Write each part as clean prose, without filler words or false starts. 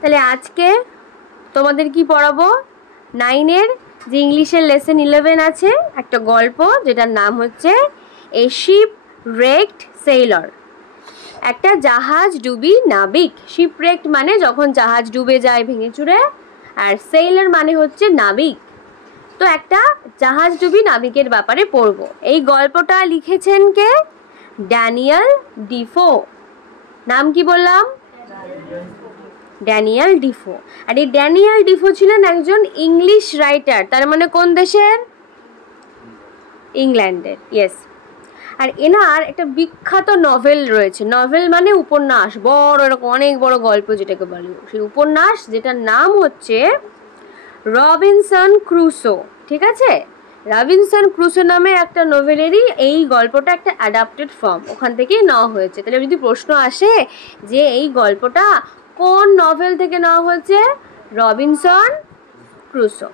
তাহলে আজকে তোমাদের কি পড়াবো, 9-এর যে ইংলিশের লেসন 11 আছে একটা গল্প যেটার নাম হচ্ছে এ শিপ রেকড সেইলর। একটা জাহাজ ডুবি নাবিক, শিপ রেকড মানে যখন জাহাজ ডুবে যায় ভেঙে চুরে, আর সেইলর মানে হচ্ছে নাবিক। তো একটা জাহাজ ডুবি নাবিকের ব্যাপারে পড়বো। এই গল্পটা লিখেছেন কে? Daniel Defoe. নাম কি বললাম? Daniel Defoe. আর এই ড্যানিয়েল ডিফো ছিলেন একজন ইংলিশ রাইটার, তার মানে কোন দেশের? ইংল্যান্ডের, ইয়েস। আর এনার একটা বিখ্যাত নভেল রয়েছে, নভেল মানে উপন্যাস, বড় এরকম অনেক বড় গল্প যেটাকে বলে, সেই উপন্যাস যেটার নাম হচ্ছে রবিনসন ক্রুসো। ঠিক আছে, রবিনসন ক্রুসো নামে একটা নোভেলেরই এই গল্পটা একটা অ্যাডাপ্টেড ফর্ম, ওখান থেকেই নেওয়া হয়েছে। তাহলে যদি প্রশ্ন আসে যে এই গল্পটা কোন নভেল থেকে নেওয়া হয়েছে, রবিনসন ক্রুসো।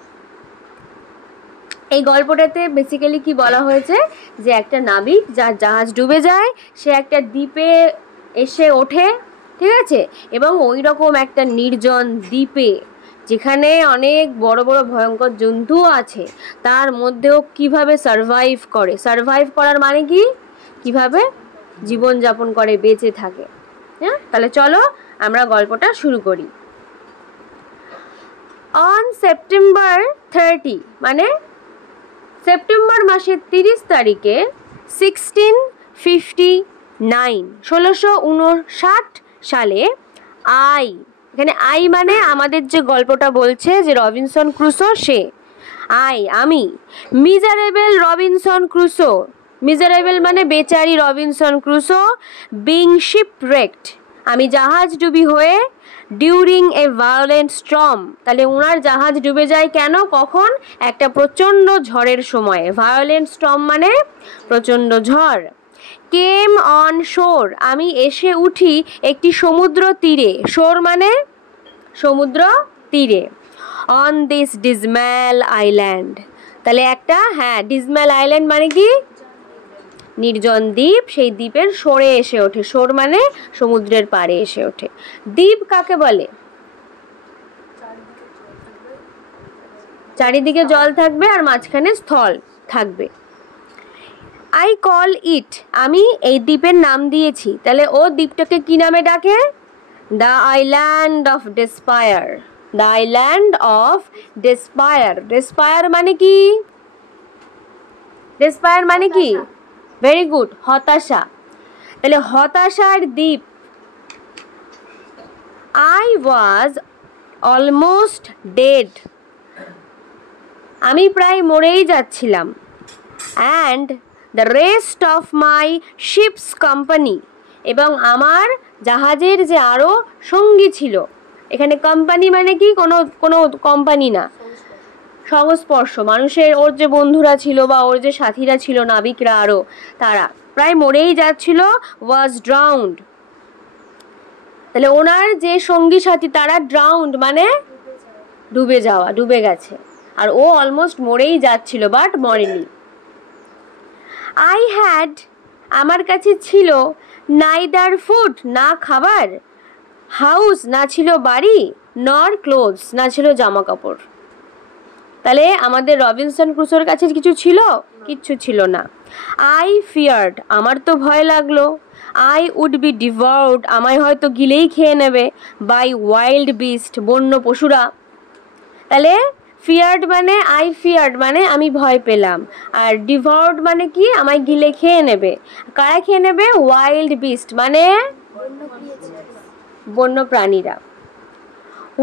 এই গল্পটাতে বেসিক্যালি কি বলা হয়েছে যে একটা নাবিক যার জাহাজ ডুবে যায়, সে একটা দ্বীপে এসে ওঠে, ঠিক আছে, এবং ওই রকম একটা নির্জন দ্বীপে যেখানে অনেক বড় বড় ভয়ঙ্কর জন্তু আছে, তার মধ্যেও কিভাবে সারভাইভ করে। সারভাইভ করার মানে কি, কিভাবে জীবনযাপন করে, বেঁচে থাকে। হ্যাঁ, তাহলে চলো আমরা গল্পটা শুরু করি। অন সেপ্টেম্বর 30 মানে সেপ্টেম্বর মাসের 30 তারিখে 1659 সালে এখানে আই মানে আমাদের যে গল্পটা বলছে যে রবিনসন ক্রুসো, সে আমি মিজারেবল রবিনসন ক্রুসো, মিজারেবল মানে বেচারি রবিনসন ক্রুসো, বিং শিপরেকড আমি জাহাজ ডুবি হয়ে, ডিউরিং এ ভায়োলেন্ট স্টর্ম তাহলে ওনার জাহাজ ডুবে যায় কেন, কখন, একটা প্রচণ্ড ঝড়ের সময়। ভায়োলেন্ট স্টর্ম মানে প্রচণ্ড ঝড়। কেম অন শোর আমি এসে উঠি একটি সমুদ্র তীরে, শোর মানে সমুদ্র তীরে। অন দিস ডিজম্যাল আইল্যান্ড তাহলে একটা, হ্যাঁ, ডিজম্যাল আইল্যান্ড মানে কি, নির্জন দ্বীপ, সেই দ্বীপের শোরে এসে ওঠে, শোর মানে সমুদ্রের পাড়ে এসে ওঠে। দ্বীপ কাকে বলে? চারিদিকে জল থাকবে আর মাঝখানে স্থল থাকবে। আই কল ইট আমি এই দ্বীপের নাম দিয়েছি, তাহলে ও দ্বীপটাকে কি নামে ডাকে? The island of despair. The island of despair. Despair মানে কি? ডেসপায়ার মানে কি? ভেরি গুড, হতাশা। তাহলে হতাশার দ্বীপ। আই ওয়াজ অলমোস্ট ডেড আমি প্রায় মরেই যাচ্ছিলাম। And the rest of my ships company এবং আমার জাহাজের যে আরও সঙ্গী ছিল, এখানে কোম্পানি মানে কি, কোনো কোম্পানি না, সংস্পর্শ, মানুষের, ওর যে বন্ধুরা ছিল বা ওর যে সাথীরা ছিল, নাবিকরা আরও, তারা প্রায় মরেই যাচ্ছিল। ওয়াজ ড্রাউন্ড তাহলে ওনার যে সঙ্গী সাথী তারা ড্রাউন্ড মানে ডুবে যাওয়া, ডুবে গেছে, আর ও অলমোস্ট মরেই যাচ্ছিল বাট মরেনি। আই হ্যাড আমার কাছে ছিল নাইদার ফুড না খাবার, হাউস না ছিল বাড়ি, নর ক্লোথস না ছিল জামা কাপড়। তাহলে আমাদের রবিনসন ক্রুসোর কাছে কিছু ছিল? কিচ্ছু ছিল না। আই ফিয়ার্ড আমার তো ভয় লাগলো। আই উড বি ডিভোর্ড আমায় হয়তো গিলেই খেয়ে নেবে, বাই ওয়াইল্ড বিস্ট বন্য পশুরা। তাহলে ফিয়ার্ড মানে, আই ফিয়ার্ড মানে আমি ভয় পেলাম, আর ডিভোর্ড মানে কি, আমায় গিলে খেয়ে নেবে। কারা খেয়ে নেবে? ওয়াইল্ড বিস্ট মানে বন্য প্রাণীরা।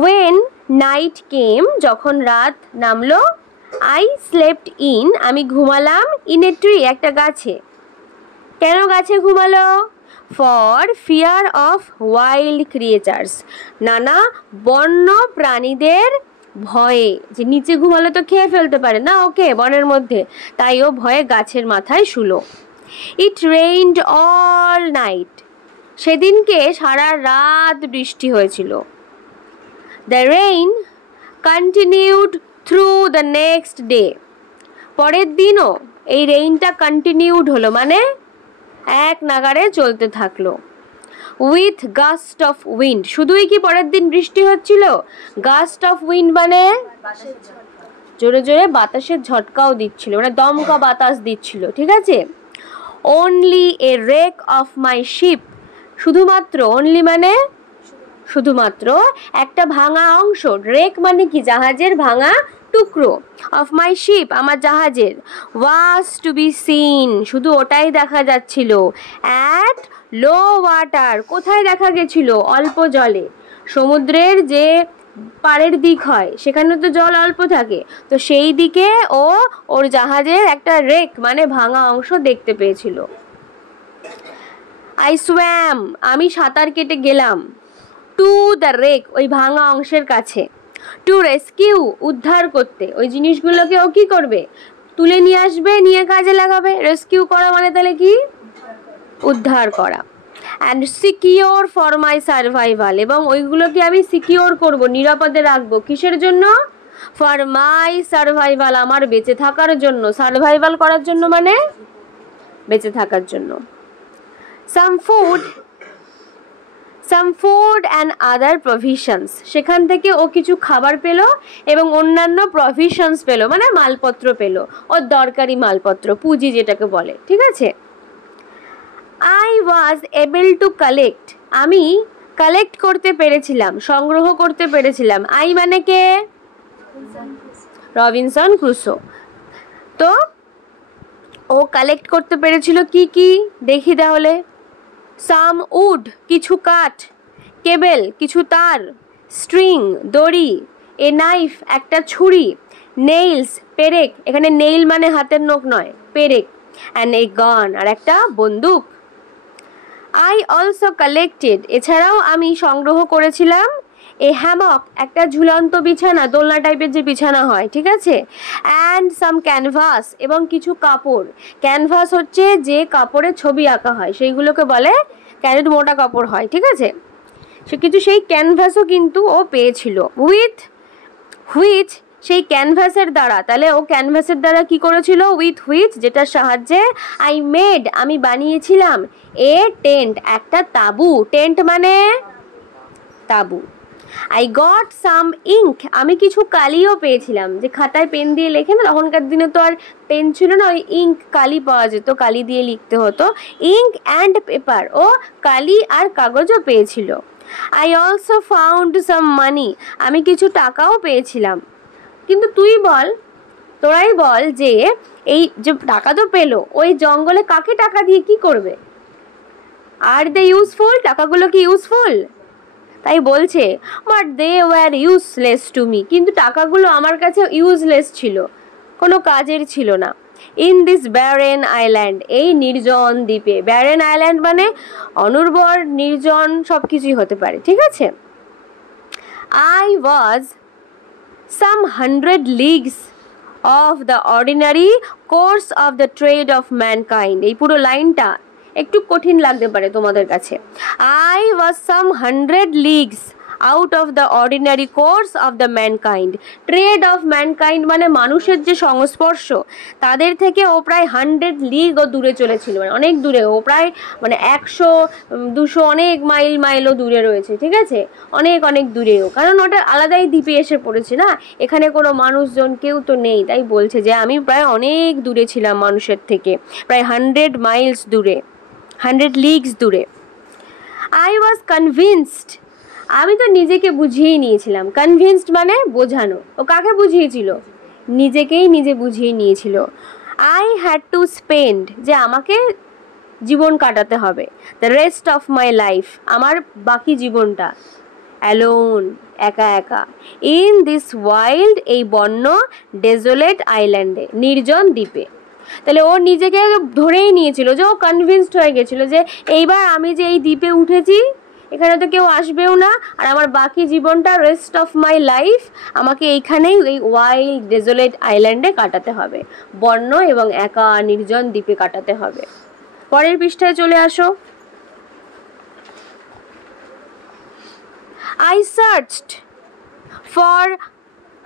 ওয়েন নাইট কেম যখন রাত নামলো, আই স্লেপ্ট ইন আমি ঘুমালাম, ইন এ ট্রি একটা গাছে। কেন গাছে ঘুমালো? For fear of wild creatures নানা বন্য প্রাণীদের ভয়ে, যে নিচে ঘুমালে তো খেয়ে ফেলতে পারে না ওকে বনের মধ্যে, তাই ও ভয়ে গাছের মাথায় শুলো। ইট রেইনড অল নাইট সেদিনকে সারা রাত বৃষ্টি হয়েছিল। The rain continued through the next day পরের দিনও এই রেইনটা কন্টিনিউড হলো মানে এক নাগারে চলতে থাকলো। With gust of wind. শুধুই কি পরের দিন বৃষ্টি হচ্ছিল? গাস্ট অফ উইন্ড মানে জোরে জোরে বাতাসের ঝটকাও দিচ্ছিল, মানে দমকা বাতাস দিচ্ছিল, ঠিক আছে। Only a wreck of my ship, শুধুমাত্র, অনলি মানে শুধুমাত্র, একটা ভাঙা অংশ, রেক মানে কি জাহাজের ভাঙা টুকরো, অফ মাই শিপ আমার জাহাজের, ওয়াজ টু বি সিন শুধু ওটাই দেখা যাচ্ছিল, অ্যাট লো ওয়াটার কোথায় দেখা গেছিল? অল্প জলে। সমুদ্রের যে পাড়ের দিক হয় সেখানে তো জল অল্প থাকে, তো সেই দিকে ও ওর জাহাজের একটা রেক মানে ভাঙা অংশ দেখতে পেয়েছিল। আই সোয়াম আমি সাঁতার কেটে গেলাম, টু দ্য রেক ওই ভাঙা অংশের কাছে, টু রেস্কিউ উদ্ধার করতে, ওই জিনিসগুলোকে ও কি করবে? তুলে নিয়ে আসবে, নিয়ে কাজে লাগাবে। রেস্কিউ করা মানে তাহলে কি? উদ্ধার করা। And secure for my survival, এবং ওইগুলোকে আমি সিকিওর করব, নিরাপদে রাখবো। কিসের জন্য? ফর মাই সার্ভাইভাল আমার বেঁচে থাকার জন্য। সার্ভাইভাল করার জন্য মানে বেঁচে থাকার জন্য। Some food and other provisions, সেখান থেকে ও কিছু খাবার পেল এবং অন্যান্য প্রভিশনস পেল, মানে মালপত্র পেল, ওর দরকারি মালপত্র, পুঁজি যেটাকে বলে, ঠিক আছে। I was able to collect, আমি কালেক্ট করতে পেরেছিলাম, সংগ্রহ করতে পেরেছিলাম। আই মানে কে? Robinson Crusoe. তো ও কালেক্ট করতে পেরেছিল কি কি দেখি তাহলে। সাম উড কিছু কাঠ, কেবল কিছু তার, স্ট্রিং দড়ি, এ নাইফ একটা ছুরি, নেইলস পেরেক, এখানে নেইল মানে হাতের নখ নয়, পেরেক, অ্যান্ড এ গান আর একটা বন্দুক। আই অলসো কালেক্টেড এছাড়াও আমি সংগ্রহ করেছিলাম, এ হ্যামক একটা ঝুলন্ত বিছানা, দোলনা টাইপের যে বিছানা হয়, ঠিক আছে। অ্যান্ড সাম ক্যানভাস এবং কিছু কাপড়। ক্যানভাস হচ্ছে যে কাপড়ে ছবি আঁকা হয় সেইগুলোকে বলে, ক্যারেট মোটা কাপড় হয়, ঠিক আছে। সে কিছু সেই ক্যানভাসও কিন্তু ও পেয়েছিল। উইথ হুইচ সেই ক্যানভাসের দ্বারা, তাহলে ও ক্যানভাসের দ্বারা কি করেছিল? উইথ হুইচ যেটার সাহায্যে আই মেড আমি বানিয়েছিলাম, এ টেন্ট একটা তাঁবু, টেন্ট মানে তাঁবু। আই গট সাম ইঙ্ক আমি কিছু কালিও পেয়েছিলাম, যে খাতায় পেন দিয়ে লেখে না, তখনকার দিনে তো আর পেন ছিল না, ওই ইঙ্ক কালি পাওয়া যেত, কালি দিয়ে লিখতে হতো। ইঙ্ক অ্যান্ড পেপার ও কালি আর কাগজও পেয়েছিল। আই অলসো ফাউন্ড সাম মানি আমি কিছু টাকাও পেয়েছিলাম। কিন্তু তুই বল, তোরাই বল যে এই যে টাকা তো পেলো, ওই জঙ্গলে কাকে টাকা দিয়ে কি করবে? আর দে ইউজফুল টাকাগুলো কি ইউজফুল? তাই বলছে but they were useless to me, কিন্তু টাকাগুলো আমার কাছে ইউজলেস ছিল, কোনো কাজের ছিল না। ইন দিস ব্যারেন আইল্যান্ড এই নির্জন দ্বীপে, ব্যারেন আইল্যান্ড মানে অনুর্বর, নির্জন, সব কিছুই হতে পারে, ঠিক আছে। I was some 100 leagues of the ordinary course of the trade of mankind. এই পুরো লাইনটা একটু কঠিন লাগতে পারে তোমাদের কাছে। I was some 100 leagues out of the ordinary course of the mankind. Trade of mankind মানে মানুষের যে সংস্পর্শ, তাদের থেকে ও প্রায় 100 লিগ ও দূরে চলেছিল, মানে অনেক দূরে, ও প্রায় মানে 100-200 অনেক মাইলও দূরে রয়েছে, ঠিক আছে, অনেক অনেক দূরেও, কারণ ওটা আলাদাই দ্বীপে এসে পড়েছে না, এখানে কোনো মানুষজন কেউ তো নেই, তাই বলছে যে আমি প্রায় অনেক দূরে ছিলাম মানুষের থেকে, প্রায় 100 মাইলস দূরে, 100 লিগস দূরে। আই ওয়াজ কনভিন্সড আমি তো নিজেকে বুঝিয়ে নিয়েছিলাম। কনভিন্সড মানে বোঝানো। ও কাকে বুঝিয়েছিল? নিজেকেই নিজে বুঝিয়ে নিয়েছিল। আই হ্যাড টু স্পেন্ড যে আমাকে জীবন কাটাতে হবে, the rest of my life আমার বাকি জীবনটা, অ্যালোন একা একা, ইন দিস ওয়াইল্ড এই বন্য, ডেজোলেট আইল্যান্ডে নির্জন দ্বীপে। তাহলে ও নিজেকে ধরেই নিয়েছিল, যে ও কনভিন্সড হয়ে গেছিল যে এইবার আমি যে এই দ্বীপে উঠেছি এখানে তো কেউ আসবেও না, আর আমার বাকি জীবনটা, রেস্ট অফ মাই লাইফ আমাকে এইখানেই এই ওয়াইল্ড ডেজোলেট আইল্যান্ডে কাটাতে হবে, বন্য এবং একা নির্জন দ্বীপে কাটাতে হবে। পরের পৃষ্ঠায় চলে আসো।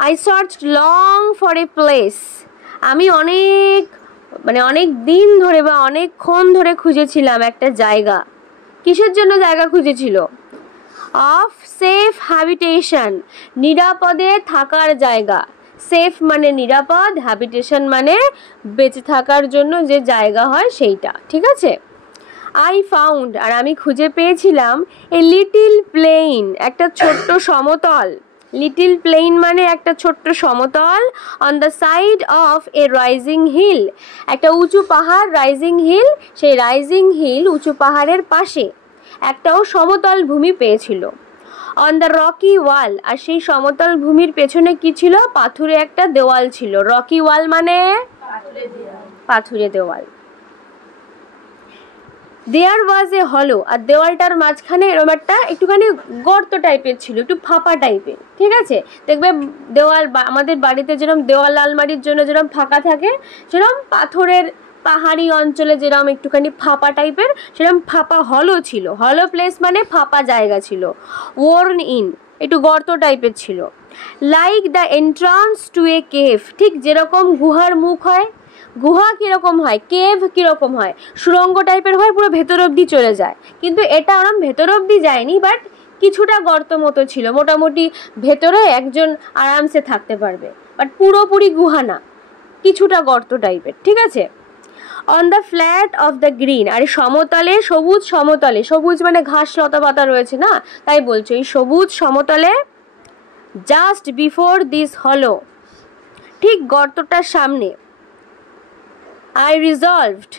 I searched long for a place আমি অনেক দিন ধরে বা অনেকক্ষণ ধরে খুঁজেছিলাম একটা জায়গা। কিসের জন্য জায়গা খুঁজেছিল? অফ সেফ হ্যাবিটেশন, নিরাপদে থাকার জায়গা। সেফ মানে নিরাপদ, হ্যাবিটেশন মানে বেঁচে থাকার জন্য যে জায়গা হয় সেইটা, ঠিক আছে? আই ফাউন্ড, আর আমি খুঁজে পেয়েছিলাম, এ লিটিল প্লেন, একটা ছোট্ট সমতল। লিটিল প্লেন মানে একটা ছোট্ট সমতল। On the side of a rising hill, একটা উঁচু পাহাড়, রাইজিং হিল, সেই রাইজিং হিল উঁচু পাহাড়ের পাশে একটাও সমতল ভূমি পেয়েছিল। অন দ্য রকি ওয়াল, আর সেই সমতল ভূমির পেছনে কি ছিল? পাথুরে একটা দেওয়াল ছিল। রকি ওয়াল মানে পাথুরে দেওয়াল। দেয়ার ওয়াজ এ হলো, আর দেওয়ালটার মাঝখানে এরকম একটা একটুখানি গর্ত টাইপের ছিল, একটু ফাঁপা টাইপের, ঠিক আছে? দেখবে দেওয়াল, আমাদের বাড়িতে যেরকম দেওয়াল আলমারির জন্য যেরকম ফাঁকা থাকে, সেরকম পাথরের পাহাড়ি অঞ্চলে যেরকম একটুখানি ফাঁপা টাইপের, সেরকম ফাঁপা হলো ছিল। হলো প্লেস মানে ফাঁপা জায়গা ছিল। ওয়ার্ন ইন, একটু গর্ত টাইপের ছিল। Like the entrance to a cave, ঠিক যেরকম গুহার মুখ হয়। গুহা কিরকম হয়, কেভ কিরকম হয়, সুড়ঙ্গ টাইপের হয়, পুরো ভেতর অবধি চলে যায়। কিন্তু এটা ওরম ভেতর অবধি যায়নি, বাট কিছুটা গর্ত মতো ছিল, মোটামুটি ভেতরে একজন আরামসে থাকতে পারবে, বাট পুরোপুরি গুহা না, কিছুটা গর্ত টাইপের, ঠিক আছে? On the flat of the green, আর সমতলে, সবুজ সমতলে, সবুজ মানে ঘাস লতা পাতা রয়েছে না, তাই বলছো, এই সবুজ সমতলে, জাস্ট বিফোর দিস হলো, ঠিক গর্তটার সামনে, আই রিজলভড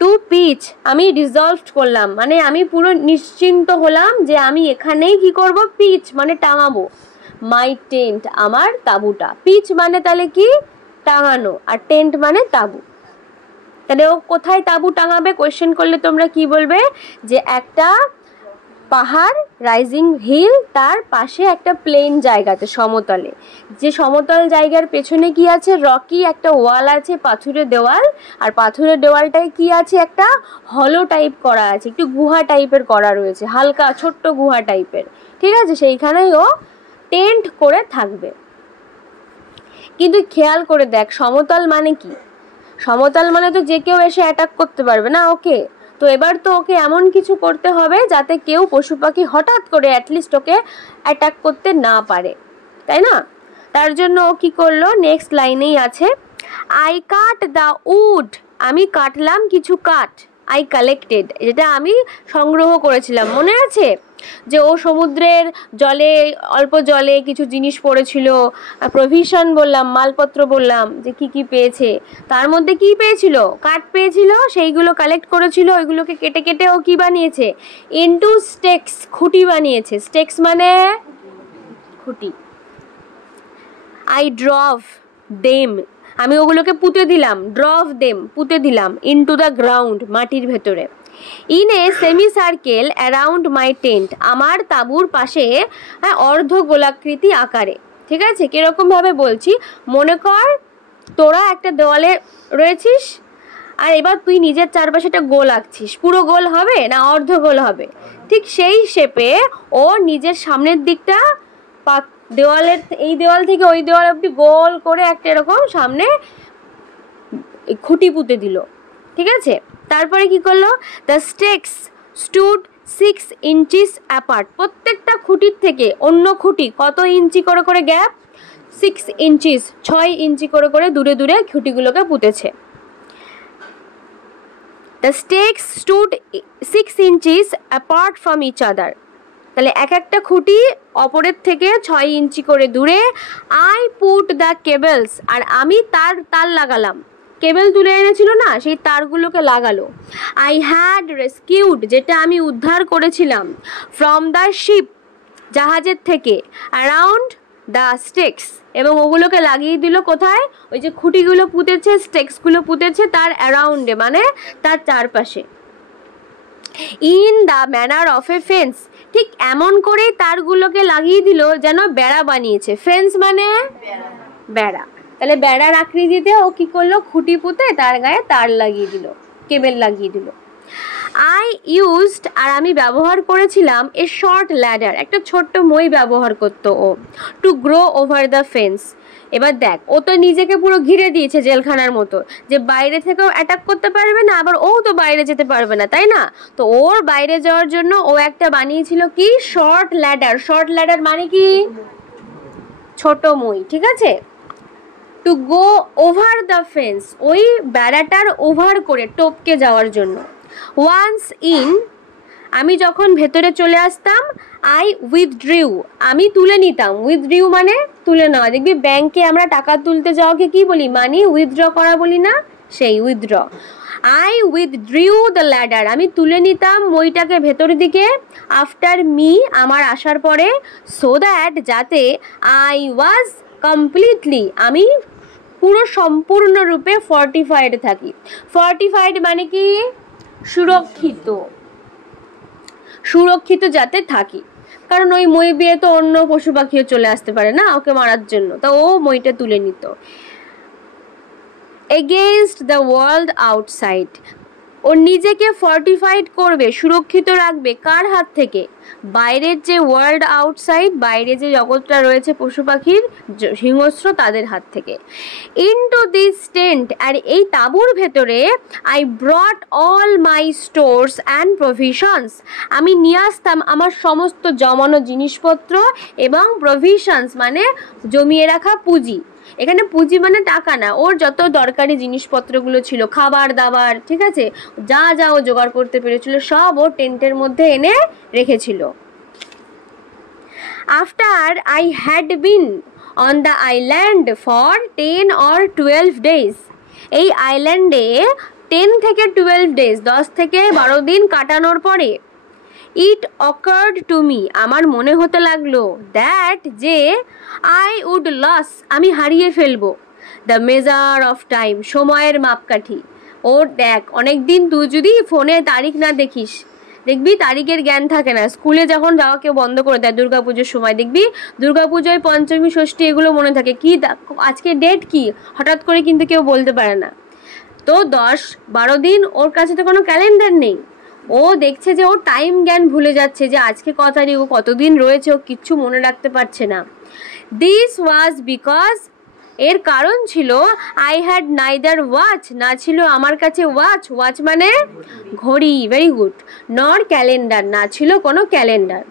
টু পিচ, আমি রিজলভড করলাম, মানে আমি পুরো নিশ্চিন্ত হলাম যে আমি এখানেই কি করব, পিচ মানে টাঙাবো, মাই টেন্ট, আমার তাঁবুটা। পিচ মানে তাহলে কি, টাঙানো, আর টেন্ট মানে তাঁবু। তাহলে ও কোথায় তাঁবু টাঙাবে কোয়েশ্চেন করলে তোমরা কি বলবে? যে একটা পাহাড়, রাইজিং হিল, তার পাশে একটা প্লেন জায়গাতে, সমতলে, যে সমতল জায়গার পেছনে কি আছে? রকি একটা ওয়াল আছে, পাথুরের দেওয়াল, আর পাথুরের দেওয়ালটায় কি আছে? একটা হলো টাইপ করা আছে, একটু গুহা টাইপের করা রয়েছে, হালকা ছোট্ট গুহা টাইপের, ঠিক আছে? সেইখানেই ও টেন্ট করে থাকবে। কিন্তু খেয়াল করে দেখ, সমতল মানে কি? সমতল মানে তো যে কেউ এসে অ্যাটাক করতে পারবে না ওকে। তো এবার তো ওকে এমন কিছু করতে হবে যাতে কেউ পশু পাখি হঠাৎ করে অ্যাটলিস্ট ওকে অ্যাটাক করতে না পারে, তাই না? তার জন্য ও কী করলো, নেক্সট লাইনেই আছে, আই কাট দ্য উড, আমি কাটলাম কিছু কাঠ। আই কালেক্টেড, যেটা আমি সংগ্রহ করেছিলাম, মনে আছে? যে ও সমুদ্রের জলে, অল্প জলে কিছু জিনিস পড়েছিল, প্রভিশন বললাম, মালপত্র বললাম, যে কি কি পেয়েছে, তার মধ্যে কি পেয়েছিল? কাঠ পেয়েছিল, সেইগুলো কালেক্ট করেছিল, ওইগুলোকে কেটে কেটে ও কি বানিয়েছে? ইনটু স্টেক্স, খুঁটি বানিয়েছে। স্টেক্স মানে খুঁটি। আই ড্রভ দেম, আমি ওগুলোকে পুঁতে দিলাম, ড্রভ দেম, পুঁতে দিলাম, ইনটু দ্য গ্রাউন্ড, মাটির ভেতরে। In a semi circle around my tent, আমার তাঁবুর পাশে, অর্ধ গোলাকৃতি আকারে, ঠিক আছে? কীরকমভাবে বলছি, মনে কর তোরা একটা দেওয়ালে রয়েছিস, আর এবার তুই নিজের চারপাশে একটা গোল আঁকছিস, পুরো গোল হবে না অর্ধ গোল হবে, ঠিক সেই শেপে ও নিজের সামনের দিকটা দেওয়ালের, এই দেওয়াল থেকে ওই দেওয়াল অবধি গোল করে একটা এরকম সামনে খুঁটি পুঁতে দিল, ঠিক আছে? তারপরে কি করলো, the stakes stood 6 inches apart, প্রত্যেকটা খুঁটির থেকে অন্য খুঁটি কত ইঞ্চি করে করে গ্যাপ? 6 inches, 6 ইঞ্চি করে করে দূরে দূরে খুঁটিগুলোকে পুঁতেছে। The stakes stood 6 inches apart from each other, তাহলে এক একটা খুঁটি অপরের থেকে 6 ইঞ্চি করে দূরে। আই পুট দ্য কেবলস, আর আমি তার লাগালাম, কেবল তুলে এনেছিল না, সেই তারগুলোকে লাগালো। আই হ্যাড রেস্কিউড, যেটা আমি উদ্ধার করেছিলাম, ফ্রম দ্য শিপ, জাহাজের থেকে, অ্যারাউন্ড দ্য স্টেক্স, এবং ওগুলোকে লাগিয়ে দিল কোথায়? ওই যে খুঁটিগুলো পুঁতেছে, স্টেক্সগুলো পুঁতেছে, তার অ্যারাউন্ডে মানে তার চারপাশে। In the manner of a fence, ঠিক এমন করেই তারগুলোকে লাগিয়ে দিল যেন বেড়া বানিয়েছে। ফেন্স মানে বেড়া, তাহলে বেড়ার আকৃতিতে ও কি করলো, খুঁটি পুঁতে তার গায়ে তার লাগিয়ে দিল, কেবল লাগিয়ে দিল। আই ইউজড, আর আমি ব্যবহার করেছিলাম, এ শর্ট ল্যাডার, একটা ছোট্ট মই ব্যবহার করতো ও, to grow over the fence. এবার দেখ, ও তো নিজেকে পুরো ঘিরে দিয়েছে জেলখানার মতো, যে বাইরে থেকেও অ্যাটাক করতে পারবে না, আবার ও তো বাইরে যেতে পারবে না, তাই না? তো ওর বাইরে যাওয়ার জন্য ও একটা বানিয়েছিল কি, শর্ট ল্যাডার। শর্ট ল্যাডার মানে কি, ছোট মই, ঠিক আছে? To go over the fence, ওই বেড়াটার ওভার করে, টপকে যাওয়ার জন্য। ওয়ান্স ইন, আমি যখন ভেতরে চলে আসতাম, আই উইথড্রিউ, আমি তুলে নিতাম। উইথড্রিউ মানে তুলে নেওয়া। দেখবি ব্যাংকে আমরা টাকা তুলতে যাওয়াকে কি বলি, মানি উইথড্র করা বলি না, সেই উইথড্র। আই উইথড্রিউ দ্য ল্যাডার, আমি তুলে নিতাম মইটাকে ভেতরের দিকে। আফটার মি, আমার আসার পরে। সো দ্যাট, যাতে। আই ওয়াজ কমপ্লিটলি, আমি পুরো সম্পূর্ণরূপে ফর্টিফাইড থাকি। ফর্টিফাইড মানে কি, সুরক্ষিত, সুরক্ষিত যাতে থাকি। কারণ ওই মই বিয়ে তো অন্য পশু পাখিও চলে আসতে পারে না ওকে মারার জন্য, তো ও মইটা তুলে নিত। এগেইনস্ট দ্য ওয়ার্ল্ড আউটসাইড, ও নিজেকে ফর্টিফাইড করবে, সুরক্ষিত রাখবে কার হাত থেকে, বাইরের যে ওয়ার্ল্ড আউটসাইড, বাইরে যে জগৎটা রয়েছে পশু পাখির হিংস্র, তাদের হাত থেকে। ইনটু দিস টেন্ট, আর এই তাঁবুর ভেতরে, I brought all my stores and provisions, আমি নিয়ে আসতাম আমার সমস্ত জমানো জিনিসপত্র এবং প্রভিশনস মানে জমিয়ে রাখা পুঁজি। এখানে পুঁজি মানে টাকা না, ওর যত দরকারি জিনিসপত্রগুলো ছিল, খাবার দাবার, ঠিক আছে, যা যা ও জোগাড় করতে পেরেছিল সব ও টেন্টের মধ্যে এনে রেখেছিল। After I had been on the island for 10 or 12 days, এই আইল্যান্ডে 10 থেকে 12 days, 10 থেকে 12 দিন কাটানোর পরে, ইট অকার্ড টু মি, আমার মনে হতে লাগলো, দ্যাট যে, আই উড লস, আমি হারিয়ে ফেলবো, দ্য মেজার অফ টাইম, সময়ের মাপকাঠি। ওর দেখ, অনেক দিন তুই যদি ফোনে তারিখ না দেখিস, দেখবি তারিখের জ্ঞান থাকে না। স্কুলে যখন যাওয়া কেউ বন্ধ করে দেয় দুর্গাপুজোর সময়, দেখবি দুর্গাপুজোয় পঞ্চমী ষষ্ঠী এগুলো মনে থাকে, কি আজকে ডেট কি, হঠাৎ করে কিন্তু কেউ বলতে পারে না। তো 10-12 দিন ওর কাছে তো কোনো ক্যালেন্ডার নেই, ও দেখছে যে ও টাইম জ্ঞান ভুলে যাচ্ছে, যে আজকে ক তারিখ, ও কতদিন রয়েছে, ও কিচ্ছু মনে রাখতে পারছে না। দিস ওয়াজ বিকজ, এর কারণ ছিল, আই হ্যাড নাইদার ওয়াচ, না ছিল আমার কাছে ওয়াচ, ওয়াচ মানে ঘড়ি, ভেরি গুড, নর ক্যালেন্ডার, না ছিল কোনো ক্যালেন্ডার।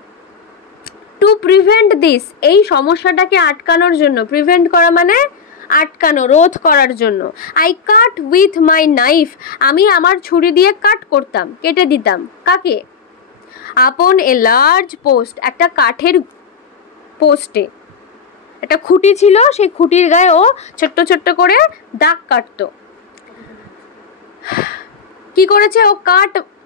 টু প্রিভেন্ট দিস, এই সমস্যাটাকে আটকানোর জন্য, প্রিভেন্ট করা মানে আটকানো, রোধ করার জন্য। I cut with my knife, আমি আমার ছুরি দিয়ে কাট করতাম, কেটে দিতাম, কাকে, আপন এ লার্জ পোস্ট, একটা কাঠের পোস্টে একটা খুঁটি ছিল, সেই খুঁটির গায়ে ও ছোট্ট ছোট্ট করে দাগ কাটতো। কি করেছে ও,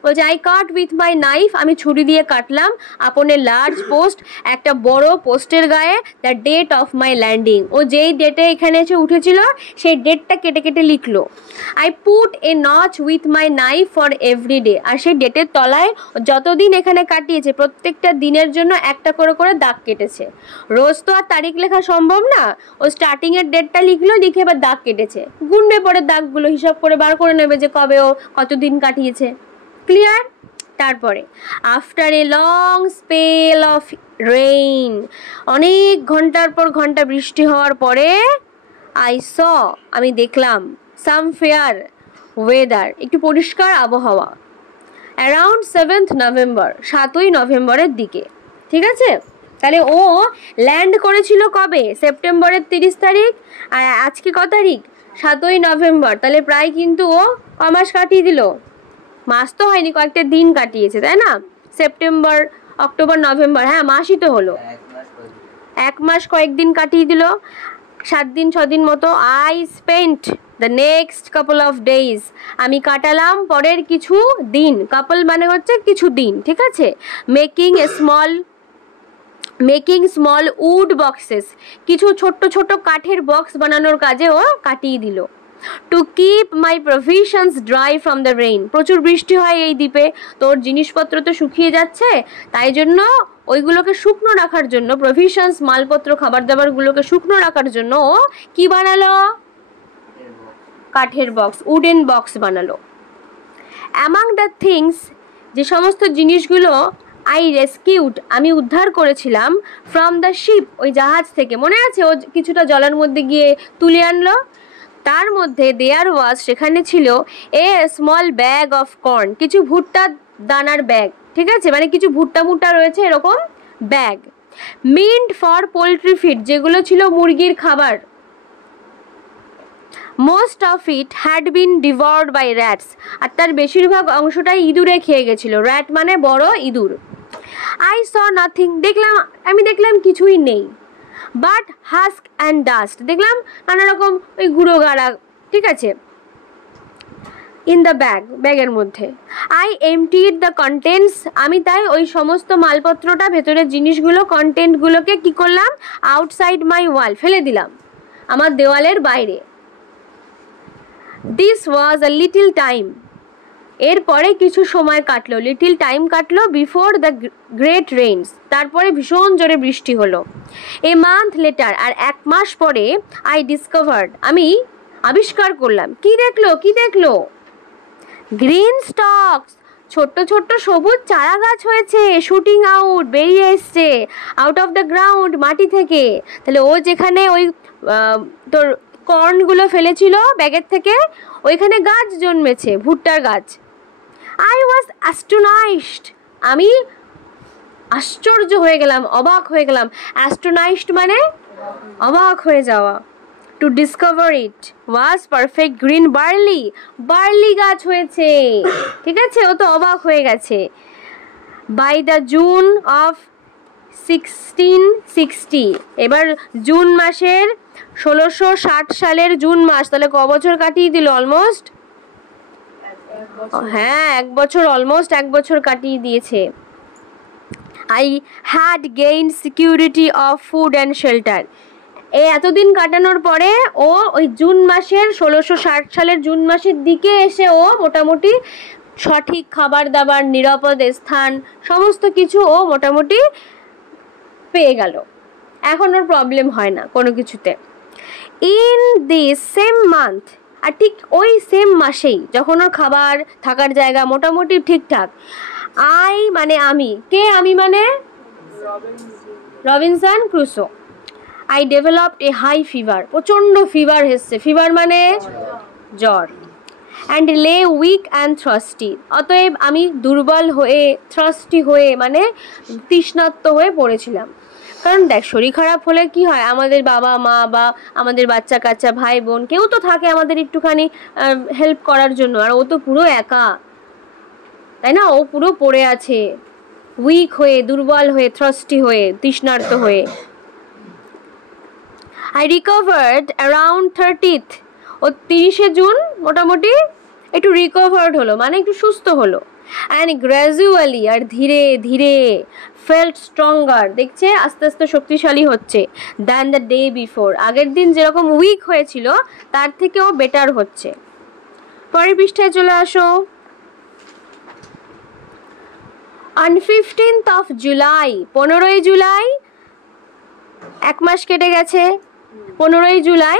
বলছে I cut with my knife, আমি ছুরি দিয়ে কাটলাম, আপনে লার্জ পোস্ট, একটা বড় পোস্টের গায়ে, the date of my landing, ও যেই ডেটে এখানে এসে উঠেছিল সেই ডেটটা কেটে কেটে লিখলো। I put a notch with my knife for every day, আর সেই ডেটের তলায় যতদিন এখানে কাটিয়েছে প্রত্যেকটা দিনের জন্য একটা করে করে দাগ কেটেছে। রোজ তো আর তারিখ লেখা সম্ভব না, ও স্টার্টিংয়ের ডেটটা লিখলো, লিখে এবার দাগ কেটেছে, গুনবে পরে দাগগুলো, হিসাব করে বার করে নেবে যে কবে ও কতদিন কাটিয়েছে। ক্লিয়ার? তারপরে, after a long spell of rain, অনেক ঘন্টার পর ঘন্টা বৃষ্টি হওয়ার পরে, আই স, আমি দেখলাম, সাম ফেয়ার ওয়েদার, একটু পরিষ্কার আবহাওয়া, অ্যারাউন্ড 7th নভেম্বর, 7ই নভেম্বরের দিকে, ঠিক আছে? তাহলে ও ল্যান্ড করেছিল কবে, সেপ্টেম্বরের 30 তারিখ, আর আজকে ক তারিখ, 7ই নভেম্বর, তাহলে প্রায় কিন্তু ও কমাস কাটিয়ে দিল, মাস তো হয়নি, কয়েকটা দিন কাটিয়েছে, তাই না? সেপ্টেম্বর, অক্টোবর, নভেম্বর, হ্যাঁ মাসই তো হলো, 1 মাস কয়েকদিন কাটিয়ে দিল, 7 দিন 6 দিন মতো। I spent the next couple of days, আমি কাটালাম পরের কিছু দিন, কাপল মানে হচ্ছে কিছু দিন, ঠিক আছে, মেকিং স্মল উড বক্সেস, কিছু ছোট্ট ছোট কাঠের বক্স বানানোর কাজে ও কাটিয়ে দিল। To keep my provisions dry from the rain, প্রচুর বৃষ্টি হয় এই দ্বীপে, তোর জিনিসপত্র তো শুকিয়ে যাচ্ছে, তাই জন্য ওইগুলোকে শুকনো রাখার জন্য, প্রভিশনস মালপত্র খাবার দাবারগুলোকে শুকনো রাখার জন্য ও কি বানালো, কাঠের বক্স, উডেন বক্স বানালো। অ্যামাং দ্য থিংস যে সমস্ত জিনিসগুলো আই রেস্কিউড, আমি উদ্ধার করেছিলাম, ফ্রম দ্য শিপ, ওই জাহাজ থেকে, মনে আছে ও কিছুটা জলের মধ্যে গিয়ে তুলে আনলো, তার মধ্যে দেয়ার ওয়াজ, সেখানে ছিল a small bag of corn, কিছু ভুট্টা দানার ব্যাগ, ঠিক আছে, মানে কিছু ভুট্টা মুট্টা রয়েছে এরকম bag, meant for poultry feed, যেগুলো ছিল মুরগির খাবার, most of it had been devoured by rats, আর তার বেশিরভাগ অংশটাই ইঁদুরে খেয়ে গেছিলো, র্যাট মানে বড় ইঁদুর। আই স নাথিং, আমি দেখলাম কিছুই নেই, বাট হাস্ক অ্যান্ড ডাস্ট, দেখলাম নানা রকম ওই গুঁড়ো গাড়া, ঠিক আছে, ইন দ্য ব্যাগের মধ্যে। আই এমটিড দ্য কন্টেন্টস, আমি তাই ওই সমস্ত মালপত্রটা, ভেতরের জিনিসগুলো, কন্টেন্টগুলোকে কি করলাম, আউটসাইড মাই ওয়াল, ফেলে দিলাম আমার দেওয়ালের বাইরে। This was a little time, এরপরে কিছু সময় কাটলো, লিটিল টাইম কাটলো, বিফোর দ্য গ্রেট রেইনস, তারপরে ভীষণ জোরে বৃষ্টি হলো। এ মান্থ লেটার, আর 1 মাস পরে, আই ডিসকভার্ড, আমি আবিষ্কার করলাম, কি দেখলো, গ্রিন স্টকস, ছোট্ট ছোট্ট সবুজ চারা গাছ হয়েছে, শুটিং আউট, বেরিয়ে এসছে, আউট অফ দ্য গ্রাউন্ড, মাটি থেকে। তাহলে ও যেখানে ওই তোর কর্নগুলো ফেলেছিল ব্যাগের থেকে, ওইখানে গাছ জন্মেছে, ভুট্টার গাছ। আই ওয়াজ অ্যাস্টোনাইশড, আমি আশ্চর্য হয়ে গেলাম, অবাক হয়ে গেলাম, অ্যাস্টোনাইশড মানে অবাক হয়ে যাওয়া। To discover it was perfect green barley গাছ হয়েছে, ঠিক আছে, ও তো অবাক হয়ে গেছে। বাই দ্য জুন অফ 1660, এবার জুন মাসের 1660 সালের জুন মাস, তাহলে ক বছর কাটিয়ে দিল, অলমোস্ট, হ্যাঁ 1 বছর, অলমোস্ট 1 বছর কাটিয়ে দিয়েছে। I had gain security of food and shelter, এই এতদিন কাটানোর পরে ও ওই জুন মাসের 1660 সালের জুন মাসের দিকে এসে ও মোটামুটি সঠিক খাবার দাবার, নিরাপদ স্থান, সমস্ত কিছু ও মোটামুটি পেয়ে গেল, এখন ওর প্রবলেম হয় না কোনো কিছুতে। ইন দিস সেম মান্থ, আর ঠিক ওই সেম মাসেই, যখন ওর খাবার, থাকার জায়গা মোটামুটি ঠিকঠাক, আই মানে আমি, কে আমি মানে Robinson Crusoe, I developed a high fever, প্রচণ্ড ফিভার এসছে, ফিভার মানে জ্বর, অ্যান্ড লে উইক অ্যান্ড থ্রাস্টি, অতএব আমি দুর্বল হয়ে, থ্রাস্টি হয়ে মানে তৃষ্ণার্ত হয়ে পড়েছিলাম। কারণ দেখ, শরীর খারাপ হলে কি হয়, আমাদের বাবা মা বা আমাদের বাচ্চা কাচ্চা, ভাই বোন, কেউ তো থাকে আমাদের একটুখানি হেল্প করার জন্য, আর ও তো পুরো একা, তাই না, ও পুরো পড়ে আছে, উইক হয়ে, দুর্বল হয়ে, থ্রাস্টি হয়ে, তৃষ্ণার্ত হয়ে। আই রিকভার্ড অ্যারাউন্ড 30th, ও 30শে জুন মোটামুটি একটু রিকভার্ড হলো, মানে একটু সুস্থ হলো। অ্যান্ড গ্র্যাজুয়ালি, আর ধীরে ধীরে, ফেল্ট স্ট্রঙ্গার, দেখছে আস্তে আস্তে শক্তিশালী হচ্ছে, দ্যান দ্য ডে বিফোর, আগের দিন যেরকম উইক হয়েছিল তার থেকেও বেটার হচ্ছে। পরের পৃষ্ঠায় চলে আসো। অন 15th of July, 15ই জুলাই, 1 মাস কেটে গেছে, 15ই জুলাই,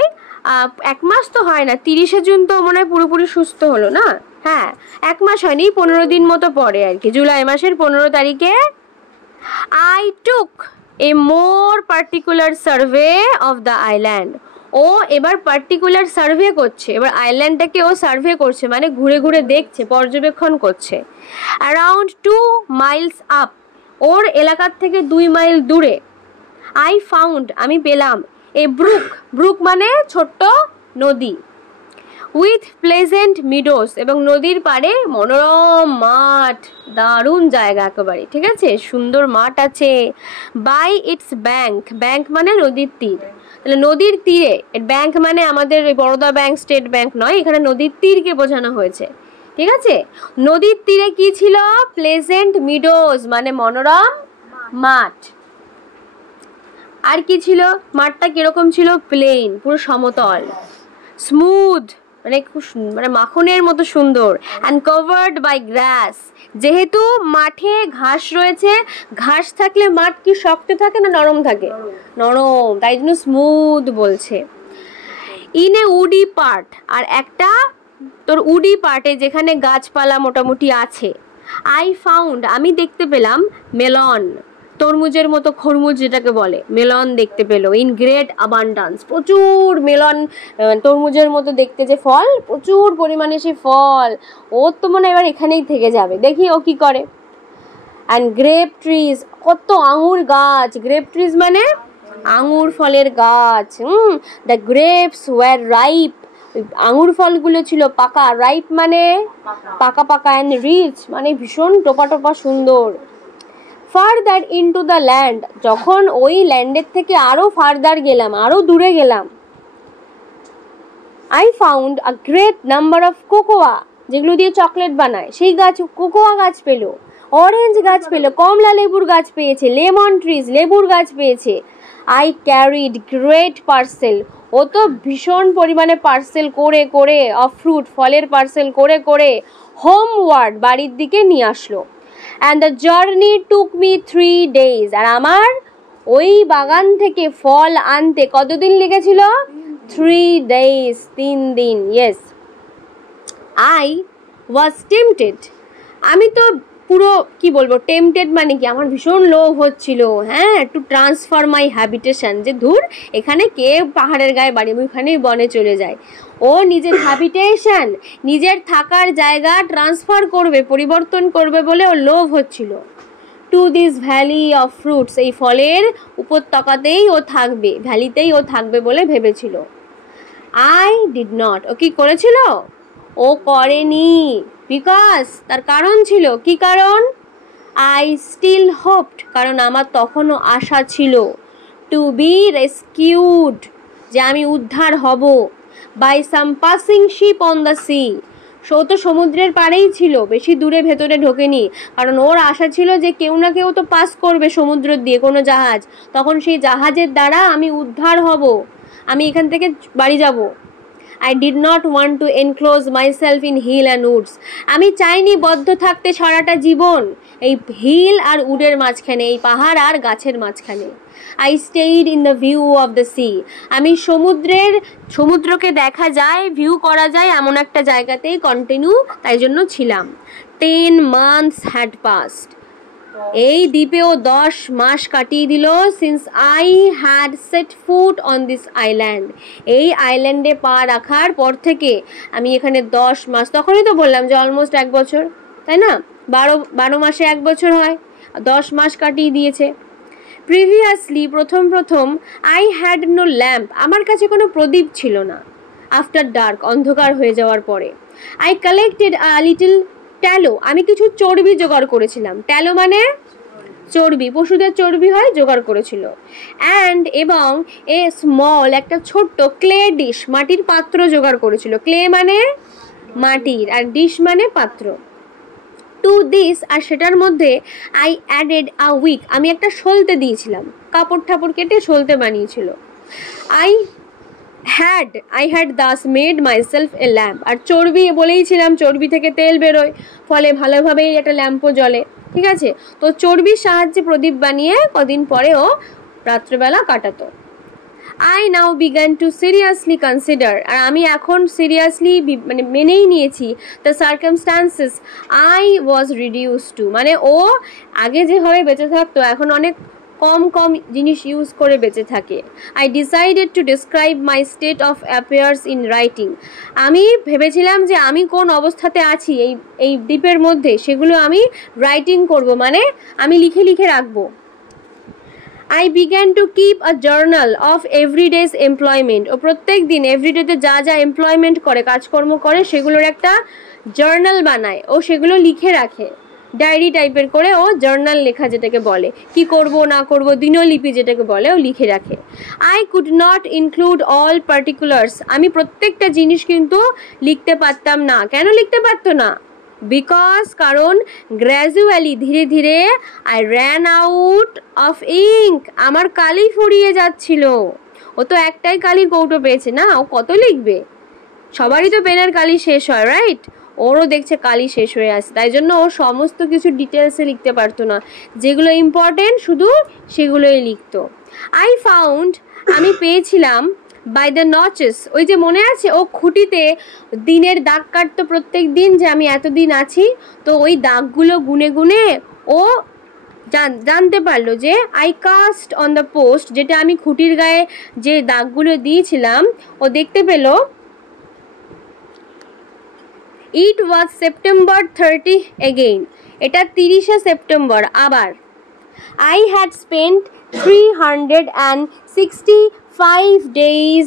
1 মাস তো হয় না, 30শে জুন তো মনে হয় পুরোপুরি সুস্থ হলো না, হ্যাঁ 1 মাস হয়নি, 15 দিন মতো পরে আর কি, জুলাই মাসের 15 তারিখে, I took a more particular survey of the island, ও এবার পার্টিকুলার সার্ভে করছে, এবার আইল্যান্ডটাকে ও সার্ভে করছে, মানে ঘুরে ঘুরে দেখছে, পর্যবেক্ষণ করছে। অ্যারাউন্ড 2 miles আপ, ওর এলাকার থেকে 2 মাইল দূরে। আই ফাউন্ড, আমি পেলাম, এ ব্রুক মানে ছোট্ট নদী, উইথ প্লেজেন্ট মিডোস, এবং নদীর পাড়ে মনোরম মাঠ, দারুণ জায়গা একেবারে, ঠিক আছে, সুন্দর মাঠ আছে। বাই ইটস ব্যাংক মানে নদীর তীর, তাহলে নদীর তীরে, ব্যাংক মানে আমাদের বরোদা ব্যাংক, স্টেট ব্যাংক নয়, এখানে নদীর তীরকে বোঝানো হয়েছে, ঠিক আছে। নদীর তীরে কি ছিল, প্লেজেন্ট মিডোস মানে মনোরম মাঠ, আর কি ছিল, মাঠটা কিরকম ছিল, প্লেন, পুরো সমতল, স্মুথ মানে খুব মানে মাখনের মতো সুন্দর, অ্যান্ড কভার্ড বাই গ্রাস, যেহেতু মাঠে ঘাস রয়েছে, ঘাস থাকলে মাঠ কি শক্ত থাকে না নরম থাকে, নরম, তাই জন্য স্মুথ বলছে। ইন এ উডি পার্ট, আর একটা তোর উডি পার্টে, যেখানে গাছপালা মোটামুটি আছে, আই ফাউন্ড, আমি দেখতে পেলাম মেলন, তরমুজের মতো খরমুজ যেটাকে বলে, মেলন দেখতে পেলো ইন গ্রেট অ্যাবান্ডান্স, প্রচুর মেলন, তরমুজের মতো দেখতে যে ফল, প্রচুর পরিমাণে সে ফল। ওর তো মনে এবার এখানেই থেকে যাবে, দেখি ও কি করে। অ্যান্ড গ্রেপ ট্রিজ, কত আঙুর গাছ, গ্রেপ ট্রিজ মানে আঙুর ফলের গাছ। দ্য গ্রেপস ওয়ার রাইপ, আঙুর ফলগুলো ছিল পাকা, রাইপ মানে পাকা পাকা, অ্যান্ড রিচ মানে ভীষণ টোপা টোপা সুন্দর। ফার্দার ইনটু দ্য ল্যান্ড, যখন ওই ল্যান্ডের থেকে আরো ফার্দার গেলাম, আরো দূরে গেলাম, I found a great number of cocoa, যেগুলো দিয়ে চকলেট বানায়, সেই গাছ, কোকোয়া গাছ পেলো, অরেঞ্জ গাছ পেলো, কমলা লেবুর গাছ পেয়েছে, লেমন ট্রিজ, লেবুর গাছ পেয়েছে। আই ক্যারিড গ্রেট পার্সেল, ও তো ভীষণ পরিমাণে পার্সেল করে করে, অফ ফ্রুট, ফলের পার্সেল করে করে হোমওয়ার্ড, বাড়ির দিকে নিয়ে আসলো। And the journey took me 3 days, আর আমার ওই বাগান থেকে ফল আনতে কতদিন লেগেছিল? 3 days, 3 দিন। ইয়েস, আই ওয়াজ টেম্পটেড, আমি তো পুরো কি বলবো, টেম্পটেড মানে কি, আমার ভীষণ লোভ হচ্ছিল, হ্যাঁ, টু ট্রান্সফার মাই হ্যাবিটেশন, যে ধুর এখানে কে পাহাড়ের গায়ে বাড়ি, আমি ওখানেই বনে চলে যাই। ও নিজের হ্যাবিটেশন, নিজের থাকার জায়গা ট্রান্সফার করবে, পরিবর্তন করবে বলে ওর লোভ হচ্ছিল। To this valley of fruits, এই ফলের উপত্যকাতেই ও থাকবে, ভ্যালিতেই ও থাকবে বলে ভেবেছিল। আই ডিড নট, ও কি করেছিল? ও করেনি, বিকজ, তার কারণ ছিল, কি কারণ? আই স্টিল হোপড, কারণ আমার তখনও আশা ছিল, টু বি রেস্কিউড, যে আমি উদ্ধার হব, by some passing ship on the sea, so তো সমুদ্রের পাড়েই ছিল, বেশি দূরে ভেতরে ঢোকেনি, কারণ ওর আশা ছিল যে কেউ না কেউ তো পাস করবে সমুদ্র দিয়ে, কোনো জাহাজ, তখন সেই জাহাজের দ্বারা আমি উদ্ধার হব, আমি এখান থেকে বাড়ি যাব। I did not want to enclose myself in hill and woods, আমি চাইনি বদ্ধ থাকতে সারাটা জীবন এই হিল আর উডের মাঝখানে, এই পাহাড় আর গাছের মাঝখানে। I stayed in the view of the sea, আমি সমুদ্রকে দেখা যায়, ভিউ করা যায় এমন একটা জায়গাতেই কন্টিনিউ, তাই জন্য ছিলাম। 10 months had passed, এই দ্বীপেও 10 মাস কাটিয়ে দিল, since I had set foot on this island, এই আইল্যান্ডে পা রাখার পর থেকে আমি এখানে 10 মাস, তখনই তো বললাম যে অলমোস্ট 1 বছর, তাই না, 12 মাসে 1 বছর হয়, 10 মাস কাটিয়ে দিয়েছে। প্রিভিয়াসলি, প্রথম আই হ্যাড নো ল্যাম্প, আমার কাছে কোনো প্রদীপ ছিল না। আফটার ডার্ক, অন্ধকার হয়ে যাওয়ার পরে, I collected a little tallow, আমি কিছু চর্বি জোগাড় করেছিলাম, ট্যালো মানে চর্বি, পশুদের চর্বি হয়, জোগাড় করেছিল। অ্যান্ড এবং এ স্মল, একটা ছোট্ট ক্লে ডিশ, মাটির পাত্র জোগাড় করেছিল, ক্লে মানে মাটির, আর ডিশ মানে পাত্র। টু দিস, আর সেটার মধ্যে আই অ্যাডেড আ উইক, আমি একটা সলতে দিয়েছিলাম, কাপড় ঠাপড় কেটে সলতে বানিয়েছিল। I had thus made myself a lamp, আর চর্বি বলেইছিলাম, চর্বি থেকে তেল বেরোয়, ফলে ভালোভাবেই একটা ল্যাম্পও জ্বলে, ঠিক আছে, তো চর্বির সাহায্যে প্রদীপ বানিয়ে কদিন পরে ও রাত্রেবেলা কাটাতো। I now began to seriously consider, আর আমি এখন সিরিয়াসলি মানে মেনেই নিয়েছি, the circumstances I was reduce to, মানে ও আগে যেভাবে বেঁচে থাকতো এখন অনেক কম জিনিস ইউজ করে বেঁচে থাকে। I decided to describe my state of affairs in writing, আমি ভেবেছিলাম যে আমি কোন অবস্থাতে আছি এই দ্বীপের মধ্যে, সেগুলো আমি রাইটিং করব, মানে আমি লিখে লিখে রাখবো। I began to keep a journal of everyday's employment, ও প্রত্যেক দিন এভরিডেতে যা যা এমপ্লয়মেন্ট করে, কাজকর্ম করে, সেগুলোর একটা জার্নাল বানায়, ও সেগুলো লিখে রাখে, ডায়েরি টাইপের করে ও জার্নাল লেখা যেটাকে বলে, কি করব না করব, দিনলিপি যেটাকে বলে, ও লিখে রাখে। I could not include all particulars, আমি প্রত্যেকটা জিনিস কিন্তু লিখতে পারতাম না। কেন লিখতে পারতো না? বিকজ, কারণ গ্র্যাজুয়ালি, ধীরে ধীরে I ran out of ink, আমার কালি ফুরিয়ে যাচ্ছিল। ও তো একটাই কালির কৌটো পেয়েছে না, ও কত লিখবে, সবারই তো পেনের কালি শেষ হয়, রাইট, ওরও দেখছে কালি শেষ হয়ে আসে, তাই জন্য ও সমস্ত কিছু ডিটেলসে লিখতে পারতো না, যেগুলো ইম্পর্টেন্ট শুধু সেগুলোই লিখতো। আই ফাউন্ড, আমি পেয়েছিলাম, বাই দ্য নচেস, ওই যে মনে আছে ও খুঁটিতে দিনের দাগ কাটতো প্রত্যেক দিন, যে আমি এতদিন আছি, তো ওই দাগগুলো গুনে গুনে ও জানতে পারলো যে I cast on the post, যেটা আমি খুঁটির গায়ে যে দাগগুলো দিয়েছিলাম, ও দেখতে পেল ইট ওয়াজ সেপ্টেম্বর 30 এগেইন, এটা 30শে সেপ্টেম্বর আবার। I had spent 365 days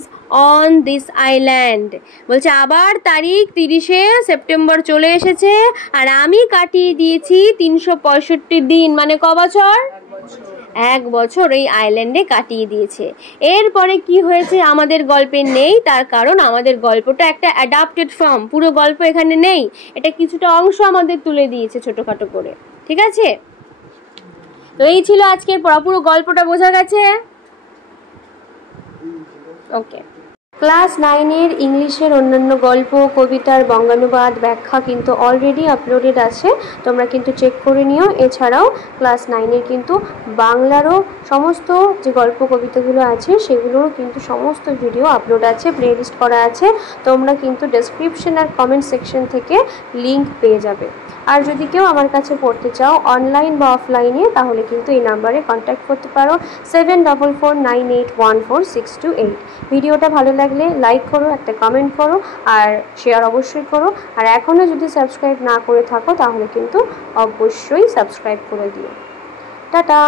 on this island, বলছে আবার তারিখ 30শে সেপ্টেম্বর চলে এসেছে, আর আমি কাটিয়ে দিয়েছি 365 দিন, মানে ক বছর? 1 বছর এই আইল্যান্ডে কাটিয়ে দিয়েছে। এরপরে কি হয়েছে আমাদের গল্পে নেই, তার কারণ আমাদের গল্পটা একটা অ্যাডাপ্টেড ফর্ম, পুরো গল্প এখানে নেই, এটা কিছুটা অংশ আমাদের তুলে দিয়েছে ছোটোখাটো করে, ঠিক আছে? তো এই ছিল আজকের পড়া, পুরো গল্পটা বোঝা গেছে? ওকে। ক্লাস 9-এর ইংলিশের অন্যান্য গল্প, কবিতার বঙ্গানুবাদ, ব্যাখ্যা কিন্তু অলরেডি আপলোডেড আছে, তোমরা কিন্তু চেক করে নিও। এছাড়াও ক্লাস 9-এর কিন্তু বাংলারও সমস্ত যে গল্প কবিতাগুলো আছে সেগুলোরও কিন্তু সমস্ত ভিডিও আপলোড আছে, প্লেলিস্ট করা আছে, তোমরা কিন্তু ডেসক্রিপশন আর কমেন্ট সেকশন থেকে লিঙ্ক পেয়ে যাবে। আর যদি কেউ আমার কাছে পড়তে চাও অনলাইন বা অফলাইনে, তাহলে কিন্তু এই নাম্বারে কন্ট্যাক্ট করতে পারো 7449814628। ভিডিওটা ভালো লাগলে লাইক করো, একটা কমেন্ট করো, আর শেয়ার অবশ্যই করো। আর এখনও যদি সাবস্ক্রাইব না করে থাকো তাহলে কিন্তু অবশ্যই সাবস্ক্রাইব করে দিও। টাটা।